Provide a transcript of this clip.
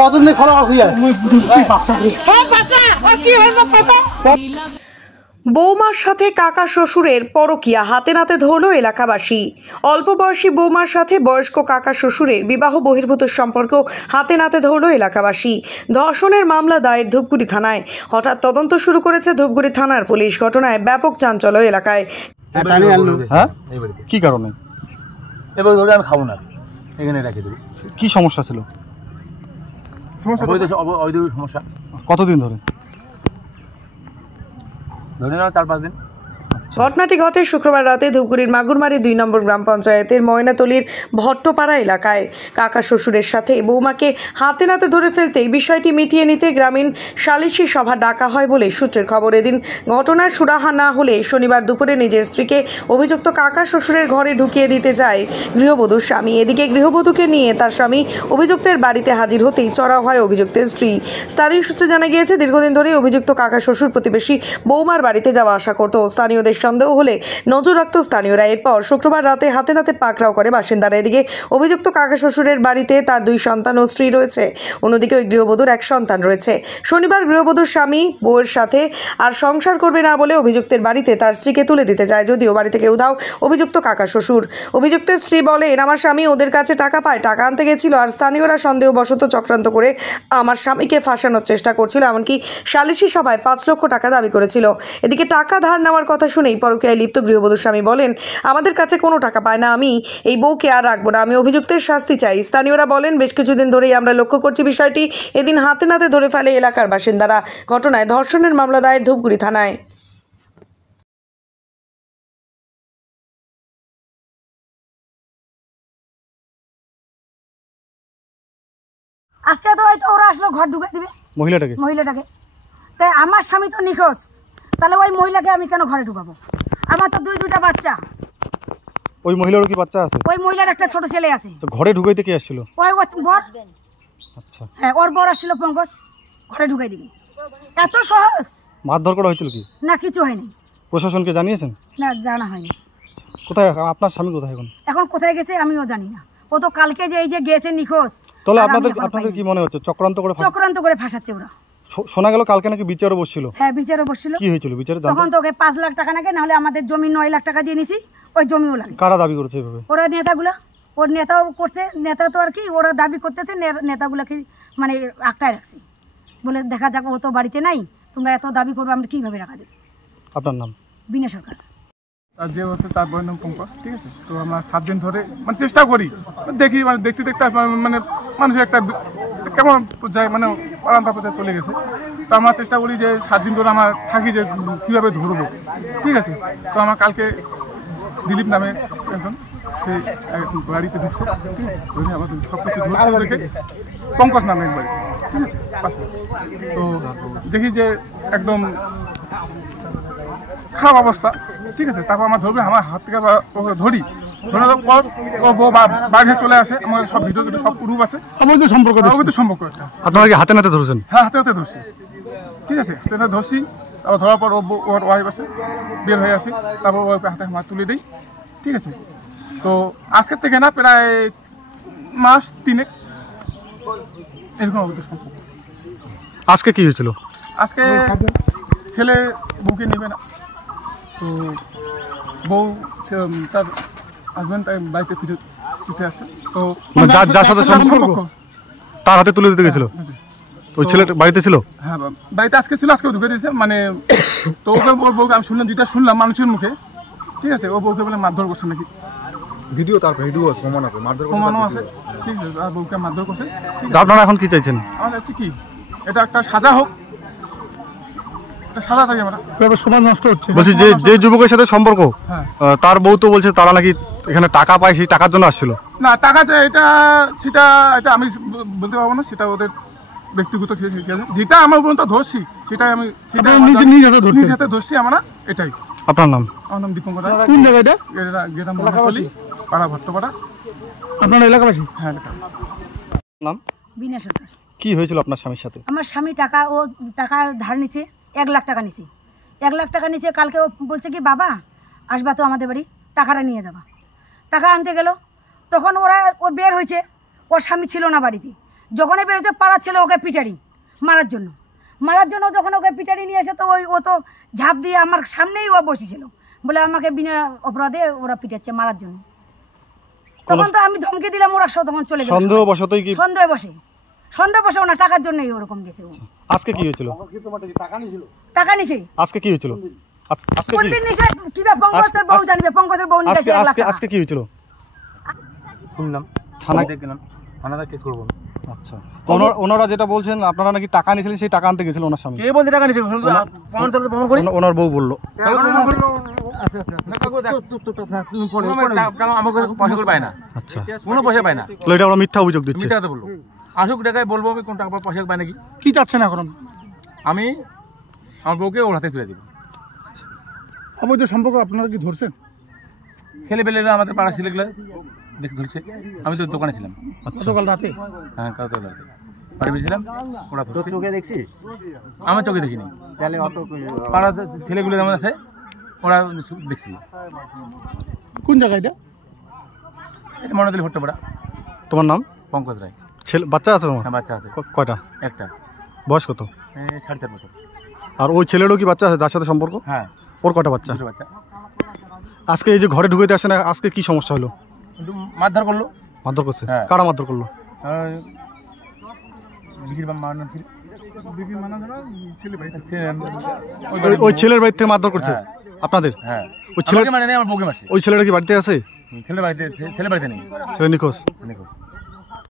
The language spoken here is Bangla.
কতদিন খোলা বৌমার সাথে কাকা শ্বশুরের পরকীয়া হাতে নাতে ধরল এলাকাবাসী। অল্প বয়সী বৌমার সাথে বয়স্ক কাকা শ্বশুরের বিবাহ বহির্ভূত সম্পর্ক হাতে নাতে ধরল এলাকাবাসী। ধর্ষণের মামলা দায়ের ধূপগুড়ি থানায়। হঠাৎ তদন্ত শুরু করেছে ধূপগুড়ি থানার পুলিশ। ঘটনায় ব্যাপক চাঞ্চল্য এলাকায়। কি কারণে? এবার ধরে আমি খাবো না, এখানে রেখে দেবো। কি সমস্যা ছিল? সমস্যা কতদিন ধরে? ধরে নাও 4-5 দিন। ঘটনাটি ঘটে শুক্রবার রাতে ধূপগুড়ির মাগুরমারি 2 নম্বর গ্রাম পঞ্চায়েতের ময়নাতলির ভট্টপাড়া এলাকায়। কাকা শ্বশুরের সাথে বৌমাকে হাতে নাতে ধরে ফেলতে এই বিষয়টি মিটিয়ে নিতে গ্রামীণ সালিশি সভা ডাকা হয় বলে সূত্রের খবর। এদিন ঘটনার সুরাহা না হলে শনিবার দুপুরে নিজের স্ত্রীকে অভিযুক্ত কাকা শ্বশুরের ঘরে ঢুকিয়ে দিতে যায় গৃহবধূর স্বামী। এদিকে গৃহবধূকে নিয়ে তার স্বামী অভিযুক্তের বাড়িতে হাজির হতেই চড়াও হয় অভিযুক্তের স্ত্রী। স্থানীয় সূত্রে জানা গিয়েছে, দীর্ঘদিন ধরে অভিযুক্ত কাকা শ্বশুর প্রতিবেশী বৌমার বাড়িতে যাওয়া আসা করত। স্থানীয়দের সন্দেহ হলে নজর রাখত স্থানীয়রা। এরপর শুক্রবার রাতে হাতে নাতে পাকড়াও করে বাসিন্দারা। এদিকে অভিযুক্ত কাকা শ্বশুরের বাড়িতে তার 2 সন্তান ও স্ত্রী রয়েছে, অন্যদিকে ওই গৃহবধূর 1 সন্তান রয়েছে। শনিবার গৃহবধূর স্বামী বউয়ের সাথে আর সংসার করবে না বলে অভিযুক্তের বাড়িতে তার স্ত্রীকে তুলে দিতে যায়, যদিও বাড়ি থেকে উধাও অভিযুক্ত কাকা শ্বশুর। অভিযুক্তের স্ত্রী বলেন, আমার স্বামী ওদের কাছে টাকা পায়, টাকা আনতে গেছিল, আর স্থানীয়রা সন্দেহবশত চক্রান্ত করে আমার স্বামীকে ফাঁসানোর চেষ্টা করছিল, এমনকি সালিশি সভায় 5 লক্ষ টাকা দাবি করেছিল। এদিকে টাকা ধার নেওয়ার কথা শুনেই পরকীয়ায় লিপ্ত গৃহবধূর স্বামী বলেন, আমাদের কাছে কোনো টাকা পায় না, আমি এই বউকে আর রাখবো না, আমি অভিযুক্তের শাস্তি চাই। স্থানীয়রা বলেন, বেশ কিছুদিন ধরেই আমরা লক্ষ্য করছি বিষয়টি। এদিন হাতে নাতে ধরে ফেলে এলাকার বাসিন্দারা। ঘটনায় ধর্ষণের মামলা দায়ের ধূপগুড়ি থানায়। আজকে তো হয়তো ওরা আসলো ঘর ঢুকে দিবে মহিলাটাকে। তাই আমার স্বামী তো নিখোঁজ, তাহলে ওই মহিলাকে আমি কেন ঘরে ঢুকাবো? আমার তো 2টা বাচ্চা। ওই মহিলারও কি বাচ্চা আছে? ওই মহিলার একটা ছোট ছেলে আছে। তো ঘরে ঢুকাইতে কে আসছিল? ওই বর। আচ্ছা, হ্যাঁ, ওর বর আসছিল পঙ্কজ, ঘরে ঢুকাই দিবি। এত সহজ? মারধর করা হয়েছিল কি? না, কিছু হয়নি। প্রশাসনকে জানিয়েছেন? না, জানা হয়নি। কোথায় আপনার স্বামী? কোথায় এখন কোথায় গেছে আমিও জানি না। ও তো কালকে যে এই যে গেছে নিখোঁজ। তাহলে আপনাদের কি মনে হচ্ছে চক্রান্ত করে ফাঁসাচ্ছে ওরা? শোনা গেল কালকে নাকি বিচারও বসছিল। হ্যাঁ, বিচারও বসছিল। কি হয়েছিল বিচারে? তখন তো ওকে 5 লাখ টাকা নাকি, নাহলে আমাদের জমি 9 লাখ টাকা দিয়ে নিছি, ওই জমিও লাগে। কারা দাবি করেছে এভাবে? ওরা নেতাগুলো, ওর নেতাও করছে। নেতা তো আর কি ওরা দাবি করতেছে, নেতাগুলোকে মানে আটকায় রাখছি, বলে দেখা যাক ও তো বাড়িতে নাই, তোমরা এত দাবি করবো, আমরা কিভাবে রাখা দেব? আপনার নাম? বিনা সরকার। আর যে হচ্ছে তার বইয়ের নাম পঙ্কজ, ঠিক আছে। তো আমরা 7 দিন ধরে মানে চেষ্টা করি, দেখি মানে দেখতে মানে মানুষের একটা কেমন যায়, মানে আরামটা পর্যায়ে চলে গেছে। তো আমরা চেষ্টা করি যে 7 দিন ধরে আমরা থাকি যে কীভাবে ধরবো, ঠিক আছে। তো আমার কালকে দিলীপ নামে একজন সে বাড়িতে ঢুকছে, ঠিক আছে। ধরে আবার সব কিছু ধরছে দেখে পঙ্কজ নামে একবারে, ঠিক আছে, পাশে। তো দেখি যে একদম খারাপ অবস্থা, ঠিক আছে। তারপর আমার ধরবে, আমার হাত থেকে ওকে ধরি, ধরার পর ও বাইরে চলে আসে। আমার সব ভিডিও সব প্রুফ আছে। অবৈধ সম্পর্ক আপনারা কি হাতে নাতে ধরছেন? হ্যাঁ, হাতে হাতে ধরছি, ঠিক আছে। হাতে ধরছি, তারপর ধরার পর ওর ওয়াইফ আসে, বের হয়ে আসে, তারপর ওকে হাতে হাত তুলে দিই, ঠিক আছে। তো আজকের থেকে না, প্রায় মাস 3 এরকম অবৈধ সম্পর্ক। আজকে কি হয়েছিল? আজকে ছেলে বউকে নেবে না, তো বউ তার হাজবেন্ড বাড়িতে ফিরে আসে। তো যার সাথে সম্পর্ক তার হাতে তুলে দিতে গেছিল। ওই ছেলেটা বাড়িতে ছিল? হ্যাঁ, বাড়িতে আজকে ছিল, আজকে ঢুকে দিয়েছে মানে। তো ওকে ওর বউকে আমি শুনলাম, যেটা শুনলাম মানুষের মুখে, ঠিক আছে, ও বউকে বলে মারধর করছে নাকি। ভিডিও, তারপর ভিডিও আছে, প্রমাণও আছে, ঠিক আছে। আর বউকে মারধর করছে। আপনারা এখন কি চাইছেন? আমার চাচ্ছি কি, এটা একটা সাজা হোক, সাজা চাই আমরা। সমাজ নষ্ট হচ্ছে। বলছি যে যুবকের সাথে সম্পর্ক, তার বউ তো বলছে তারা নাকি এখানে টাকা পায়, সেই টাকার জন্য আসছিল। না, টাকা এটা আমি বলতে পারবো না, সেটা ওদের ব্যক্তিগত। যেটা আমার পর্যন্ত ধরছি সেটাই আমি নিজ হাতে ধরছি আমরা, এটাই। আপনার নাম? আমার নাম দীপঙ্কর। কোন জায়গাটা? পাড়া ভট্টপাড়া। আপনার এলাকাবাসী? হ্যাঁ। নাম? বিনা সরকার। কি হয়েছিল আপনার স্বামীর সাথে? আমার স্বামী টাকা ধার নিচ্ছে, 1 লাখ টাকা নিছি। 1 লাখ টাকা নিচে কালকে ও বলছে কি বাবা আসবা তো আমাদের বাড়ি, টাকাটা নিয়ে যাবা। টাকা আনতে গেল, তখন ও বের হয়েছে, ওর স্বামী ছিল না বাড়িতে। যখনই বের হয়েছে পাড়ার ছিল ওকে পিটারি মারার জন্য যখন ওকে পিটারি নিয়ে এসে তো ও তো ঝাঁপ দিয়ে আমার সামনেই ও বসেছিল, বলে আমাকে বিনা অপরাধে ওরা পিটাচ্ছে মারার জন্য। তখন তো আমি ধমকে দিলাম, ওরা তখন চলে গেল। সন্দেহবশতই কি? সন্দেহ বসে ওনা টাকার জন্যই ওরকম গেছে। আজকে কি হয়েছিল? টাকা নিছে। আজকে কি হয়েছিল? আজকে কোন দিন নিছে কিবা পঙ্কজের বউ জানবে, পঙ্কজের বউ নিছে 1 লাখ টাকা। আজকে কি হয়েছিল? শুনলাম থানায় দেখলাম, থানাতে কেস করবো। আচ্ছা, ওনারা যেটা বলছেন আপনারা নাকি টাকা নিয়েছিলেন, সেই টাকা আনতে গেছিল ওনার স্বামী। কে বলতে টাকা নিয়েছে? প্রমাণ করি। ওনার বউ বললো। আমাকে পয়সা করে পায় না। আচ্ছা, কোনো পয়সা পায় না। তাহলে এটা ওরা মিথ্যা অভিযোগ দিচ্ছে। মিথ্যা কথা বললো। আসুক টাকায় বলবো আমি কোন টাকা পয়সা পায় নাকি। কি চাচ্ছেন এখন? আমি আমার বউকে ওর হাতে তুলে দিব। অবৈধ সম্পর্ক আপনারা কি ধরছেন? ছেলেপেলেরা আমাদের পাড়া ছেলেগুলো দেখে ধরছে। আমি তো দোকানে ছিলাম। গতকাল রাতে? হ্যাঁ, কাল তো রাতে বাড়ি বেরিয়েছিলাম, ওরা ধরছে। চোখে দেখছিস? আমার চোখে দেখিনি। তাহলে অত পাড়া ছেলেগুলো যেমন আছে ওরা দেখছিল। কোন জায়গা এটা? এটা মনোদলি ভট্টপাড়া। তোমার নাম? পঙ্কজ রায়। ছেলে বাচ্চা আছে তোমার? হ্যাঁ, বাচ্চা আছে কয়টা? একটা। বয়স কত? 4.5 বছর। আর ওই ছেলেরও কি বাচ্চা আছে যার সাথে সম্পর্ক? হ্যাঁ, ওর কয়টা বাচ্চা? 2 বাচ্চা। আজকে এই যে ঘরে ঢুকেতে আসে না, আজকে কি সমস্যা হলো? একটু মারধর করলো। মারধর করছে? হ্যাঁ। কারা মারধর করলো? বিক্রির মারনা ছিল। ওই ছেলের বাড়ি থেকে মারধর করছে হ্যাঁ। আপনাদের? হ্যাঁ, ওই ছেলে মানে আমার বউকে মারছে। ওই ছেলেটা কি বাড়িতে আছে? ছেলে বাড়িতে নেই। ছেলে নিখোঁজ। নিখোঁজ।